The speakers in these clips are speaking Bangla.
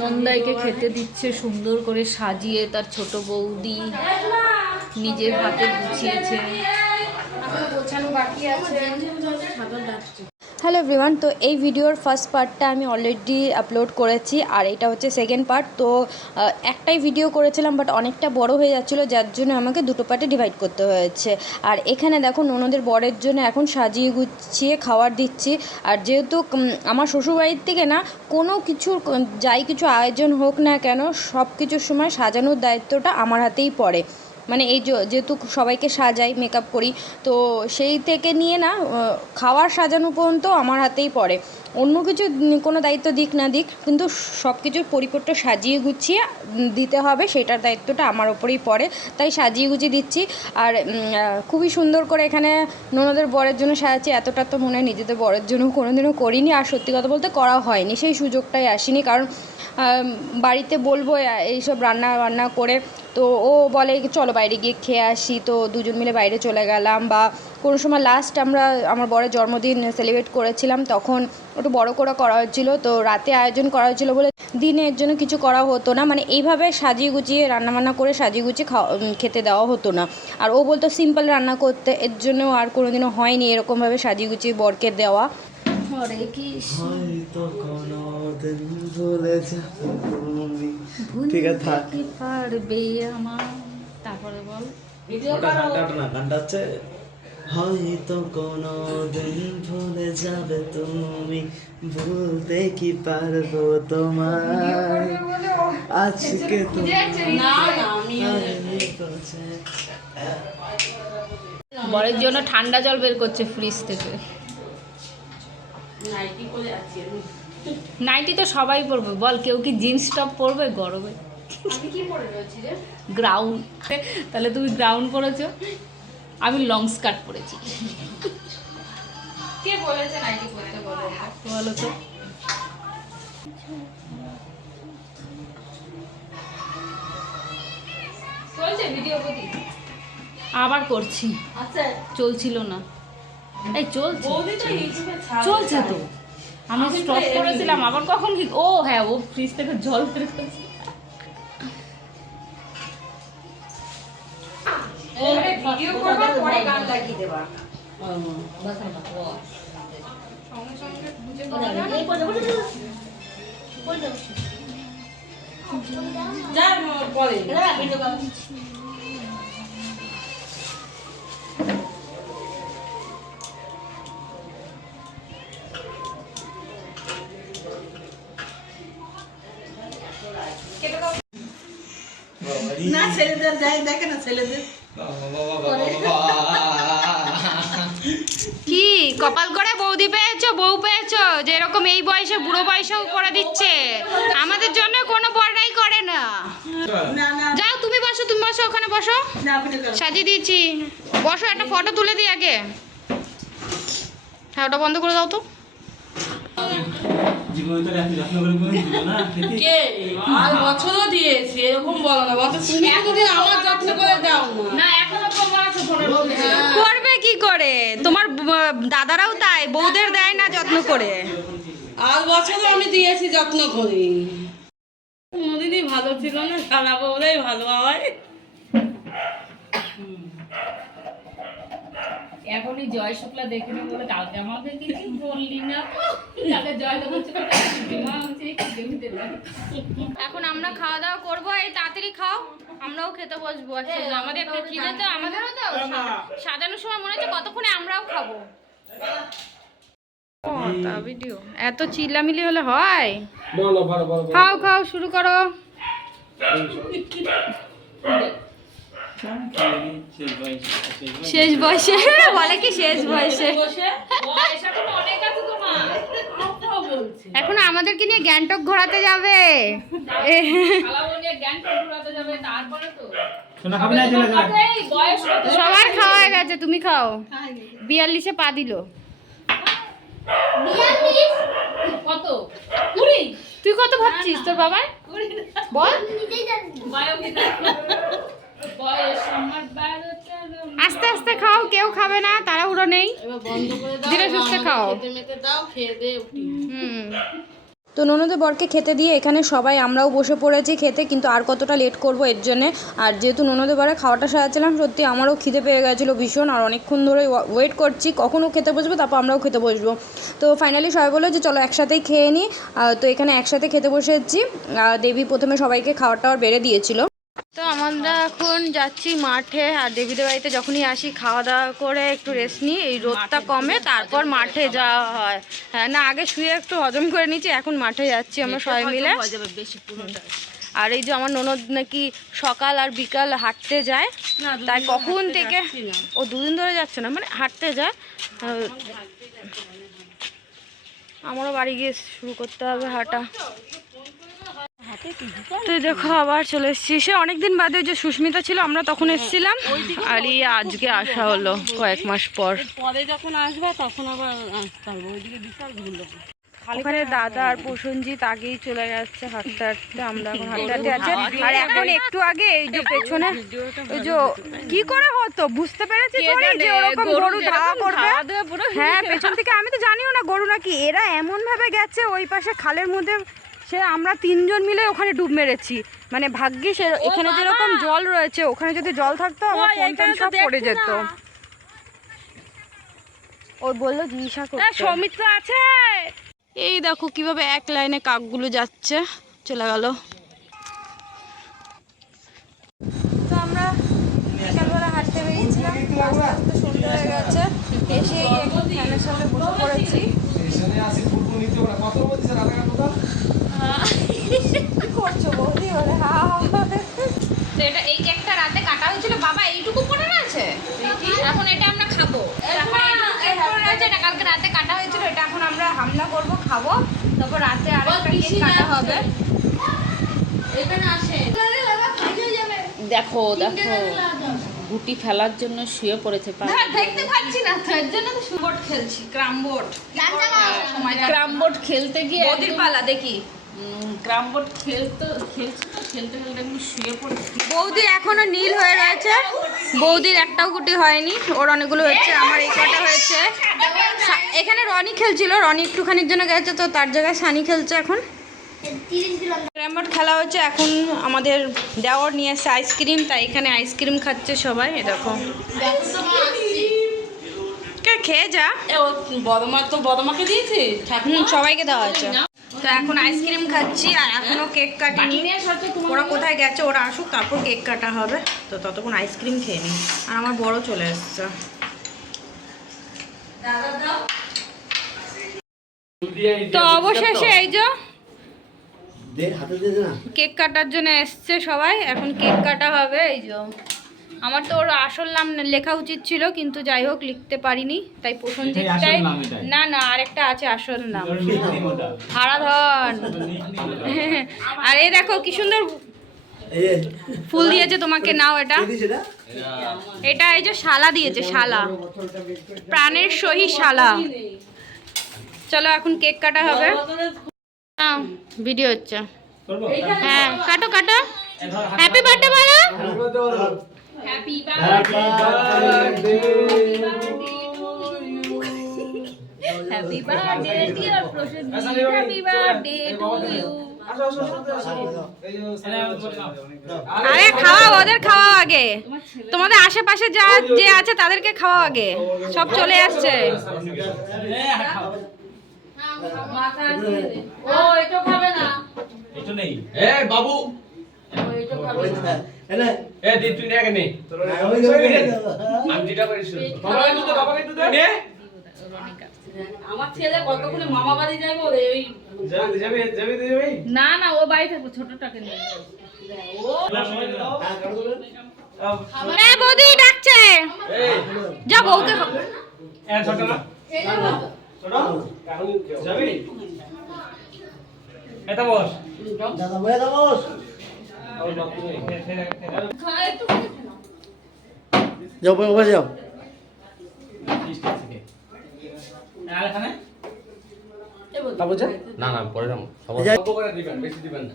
নন্দাইকে খেতে দিচ্ছে সুন্দর করে সাজিয়ে, তার ছোট বৌদি নিজের হাতে গুছিয়েছে। হ্যালো এভরিওয়ান, তো এই ভিডিওর ফার্স্ট পার্টটা আমি অলরেডি আপলোড করেছি আর এটা হচ্ছে সেকেন্ড পার্ট। তো একটাই ভিডিও করেছিলাম বাট অনেকটা বড় হয়ে যাচ্ছিলো, যার জন্য আমাকে দুটো পার্টে ডিভাইড করতে হয়েছে। আর এখানে দেখো ননদের বরের জন্য এখন সাজিয়ে গুছিয়ে খাবার দিচ্ছি। আর যেহেতু আমার শ্বশুরবাড়ির থেকে না কোনো কিছুর যাই কিছু আয়োজন হোক না কেন, সব কিছুর সময় সাজানোর দায়িত্বটা আমার হাতেই পড়ে। মানে এই যেহেতু সবাইকে সাজাই, মেকআপ করি, তো সেই থেকে নিয়ে না খাওয়ার সাজানো পর্যন্ত আমার হাতেই পড়ে। অন্য কিছু কোনো দায়িত্ব দিক না দিক, কিন্তু সব কিছুর পরিপূর্ণ সাজিয়ে গুছিয়ে দিতে হবে, সেটার দায়িত্বটা আমার ওপরেই পড়ে। তাই সাজিয়ে গুছিয়ে দিচ্ছি। আর খুবই সুন্দর করে এখানে ননদের বরের জন্য সাজাচ্ছি। এতটা তো মনে হয় নিজেদের বরের জন্য কোনোদিনও করিনি, আর সত্যি কথা বলতে করা হয়নি, সেই সুযোগটাই আসেনি। কারণ বাড়িতে বলবো এইসব রান্না করে, তো ও বলে চলো বাইরে গিয়ে খেয়ে আসি, তো দুজন মিলে বাইরে চলে গেলাম। বা কোনো সময় লাস্ট আমরা আমার বরের জন্মদিন সেলিব্রেট করেছিলাম, তখন একটু বড় করে করা হচ্ছিলো, তো রাতে আয়োজন করা হচ্ছিলো বলে দিনের জন্য কিছু করা হতো না। মানে এইভাবে সাজিয়ে গুছিয়ে রান্নাবান্না করে সাজিয়ে গুছিয়ে খেতে দেওয়া হতো না। আর ও বলতো সিম্পল রান্না করতে, এর জন্য আর কোনোদিনও হয়নি এরকমভাবে সাজিয়ে গুছিয়ে বরকে দেওয়া। হরে কৃষ্ণ। হয়তো কোনোদিন ভুলে যাবে তুমি, ঠিক আছে থাক। কি পারবে আমার, তারপরে বল ওটা গানটা না, গানটা হচ্ছে হয়তো কোনোদিন ভুলে যাবে তুমি, ভুলতে কি পারবো তোমায়, আজকে তুমি বরের জন্য ঠান্ডা জল বের করছে ফ্রিজ থেকে। নাইটি তো সবাই পরবে, বল কেউ কি জিন্স টপ পরবে গরমে? গ্রাউন্ড। তাহলে তুমি গ্রাউন্ড পরেছো, আমি লং স্কার্ট পরেছি। কে বলেছে নাইটি পরতে? বলো তো। চলছে ভিডিও প্রতি আবার করছি, আচ্ছা চলছিল না, এই চলছে চলছে তো। আমি স্টপ করেছিলাম, আবার কখন কি? ও হ্যাঁ, ও ফ্রিজ থেকে জল বের করেছে। ভিডিও করবা পরে গান লাগিয়ে দেবা। যা পরে না ছেলেদের যাই দেখে না ছেলেদের কি কপাল করে বৌদি পেয়েছো, বউ পেয়েছো, যে এরকম এই বয়সে বুড়ো বয়সেও করে দিচ্ছে। আমাদের জন্য কোনো বড়াই করে না। যাও তুমি বসো, তুমি বসো, ওখানে বসো, সাজিয়ে দিয়েছি, বসো, একটা ফটো তুলে দিই আগে। হ্যাঁ, ওটা বন্ধ করে দাও তো। আর বছরও দিয়েছি, এরকম বলো না, বছর তুমি যদি আমার যত্ন করে দাও না। এখনো তোমার আছে ফোনের মধ্যে। করবে কি করে, তোমার দাদারাও তাই, বউদের দেয় না যত্ন করে। আর বছরও আমি দিয়েছি যত্ন করি। কোনোদিনই ভালো ছিল না, সারা বউরাই ভালো হয়। এখনই জয় শুক্লা দেখে নি বলে কালকে আমাকে কিছু বললি না, তাহলে জয় এখন আমরা খাওয়া দাওয়া করবো, এই তাড়াতাড়ি খাও, আমরাও খেতে বসবো। আমাদের একটা খিদে, তো আমাদেরও তো সাজানোর সময় মনে হচ্ছে কতক্ষণে আমরাও খাবো। ভিডিও এত চিল্লামিলি হলে হয়? খাও খাও, শুরু করো। শেষ বয়সে বলে কি, শেষ বয়সে এখন আমাদেরকে নিয়ে গ্যাংটক ঘোরাতে যাবে। সবার খাওয়া হয়ে গেছে, তুমি খাও। 42-এ পা দিল। কত? 20? তুই কত ভাবছিস তোর বাবার? বল। আস্তে আস্তে খাও, কেউ খাবে না, তাড়াহুড়ো নেই, ধীরে সুস্থে খাও। দাও, খেয়ে দে উঠি। তো ননদের বরকে খেতে দিয়ে এখানে সবাই আমরাও বসে পড়েছি খেতে, কিন্তু আর কতটা লেট করব এর জন্যে। আর যেহেতু ননদের বরে খাওয়াটা সাজাচ্ছিলাম, সত্যি আমারও খিদে পেয়ে গেছিলো ভীষণ, আর অনেকক্ষণ ধরে ওয়েট করছি কখনও খেতে বসবো, তারপর আমরাও খেতে বসবো। তো ফাইনালি সবাই বললো যে চলো একসাথেই খেয়ে নিই। তো এখানে একসাথে খেতে বসেছি। দেবী প্রথমে সবাইকে খাওয়ার টাওয়ার বেড়ে দিয়েছিল। তো আমরা এখন যাচ্ছি মাঠে, আর দেবীদের বাড়িতে যখনই আসি খাওয়া দাওয়া করে একটু রেস্ট নিই, এই রোদটা কমে তারপর মাঠে যাওয়া হয়। হ্যাঁ না, আগে শুয়ে একটু হজম করে নিচ্ছি, এখন মাঠে যাচ্ছি আমরা সবাই মিলে। আর এই যে আমার ননদ নাকি সকাল আর বিকাল হাঁটতে যায়, তাই কখন থেকে ও 2 দিন ধরে যাচ্ছে না, মানে হাঁটতে যায়। আমারও বাড়ি গিয়ে শুরু করতে হবে হাঁটা। তো দেখো আবার চলে এসেছি, সে অনেকদিন বাদে যে সুস্মিতা ছিল আমরা তখন এসেছিলাম, আর এই আজকে আসা হলো কয়েক মাস পর। পরে যখন আসবে তখন আবার আসতে হবে, ওইদিকে বিশাল ভিড়। ওখানে দাদা আর প্রসেনজিৎ আগেই চলে যাচ্ছে হাঁটতে হাঁটতে, আমরা এখন হাঁটতে হাঁটতে আছি। আর এখন একটু আগে এই যে পেছনে ওই যে কি করে হতো বুঝতে পেরেছি যে ওরকম গরু ধাওয়া করবে। হ্যাঁ পেছন থেকে, আমি তো জানিও না গরু নাকি, এরা এমন ভাবে গেছে ওই পাশে খালের মধ্যে, সে আমরা 3 জন মিলে ওখানে ডুব মেরেছি। মানে ভাগ্যিস এখানে যেরকম জল রয়েছে, ওখানে যদি জল থাকতো আমার ফোন টোন সব পড়ে যেত। ও বললো জিজ্ঞাসা করতে সৌমিত্র আছে। এই দেখো কিভাবে এক লাইনে কাকগুলো যাচ্ছে, চলে গেল। তো আমরা বিকালবেলা হাঁটতে বেরিয়েছিলাম, রাস্তা তো সন্ধ্যে হয়ে গেছে, এসে এখন ফ্যানের সামনে বসে পড়েছি। কি করছো বৌদি? বলে তো এটা এই কেকটা রাতে কাটা হয়েছিল বাবা, এইটুকু পড়ে আছে, এখন এটা আমরা খাবো। এটা কালকে রাতে কাটা হয়েছিল, এটা এখন আমরা হামলা করবো, খাবো, তারপর রাতে আরেকটা কেক কাটা হবে। দেখো দেখো গুটি ফেলার জন্য শুয়ে পড়েছে। দেখতে পাচ্ছি না তো, এর জন্য তো বোর্ড খেলছি, ক্রাম বোর্ড। ক্রাম বোর্ড খেলতে গিয়ে বৌদির পালা দেখি। ক্রাম বোর্ড খেলতে খেলতে আমি শুয়ে পড়েছি। বৌদির এখনো নীল হয়ে রয়েছে, বৌদির একটাও গুটি হয়নি, ওর অনেকগুলো হয়েছে, আমার এই কটা হয়েছে। এখানে রনি খেলছিল, রনি একটুখানির জন্য গেছে, তো তার জায়গায় সানি খেলছে এখন। ক্যারামবোর্ড খেলা হচ্ছে, এখন আমাদের দেওয়ার নিয়ে এসছে আইসক্রিম, তাই এখানে আইসক্রিম খাচ্ছে সবাই। এ দেখো খেয়ে যা। বদমা তো বদমাকে দিয়েছে, সবাইকে দেওয়া হয়েছে। তো এখন আইসক্রিম খাচ্ছি, আর এখনো কেক কাটিনি। ওরা কোথায় গেছে, ওরা আসুক তারপর কেক কাটা হবে, তো ততক্ষণ আইসক্রিম খেয়ে নিই। আর আমার বড় চলে এসছে। তো অবশেষে এই যে কেক কাটার জন্য এসছে সবাই, এখন কেক কাটা হবে। এই যে আমার তো ওর আসল নাম লেখা উচিত ছিল, কিন্তু যাই হোক লিখতে পারিনি, তাই প্রসেনজিৎটাই। না না আরেকটা আছে আসল নাম, হারাধন। আর এই দেখো কি সুন্দর ফুল দিয়েছে তোমাকে, নাও এটা। এটা এই যে শালা দিয়েছে, শালা, প্রাণের সহি শালা। চলো এখন কেক কাটা হবে। ভিডিও হচ্ছে, হ্যাঁ কাটো কাটো। হ্যাপি বার্থডে বলো। Happy birthday, happy birthday dear Prosenjit, happy birthday to you. আরে খাওয়া, ওদের খাওয়া আগে, তোমাদের আশেপাশে যা যে আছে তাদেরকে খাওয়া আগে, সব চলে আসছে। ও এটা খাবে না, এটা নেই। এ বাবু, এটা খাবে না। এ দি তুই নে কেনে আমি যেটা করিস বাবাকে তো দে। আমার ছেলে কতক্ষণে মামা বাড়ি যাবে, ওরে ওই যাবে না না ও বাড়ি থাকবে, ছোটটাকে নিয়ে বৌদি ডাকছে, যা বউকে। এ ছোট না ছোট যাবে এটা বস দাদা বসে বস। যাও বসে যাও। না না পরে যাবো, অল্প করে দিবেন, বেশি দিবেন না।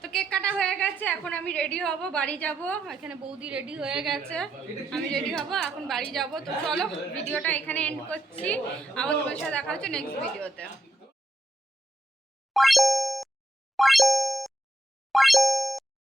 তো তো কেক কাটা হয়ে গেছে, এখন আমি রেডি হব, বাড়ি যাব। এখানে বৌদি রেডি হয়ে গেছে, আমি রেডি হব, এখন বাড়ি যাব। তো চলো ভিডিওটা এখানে এন্ড করছি, আবার তোমার সাথে দেখা হচ্ছে নেক্সট ভিডিওতে।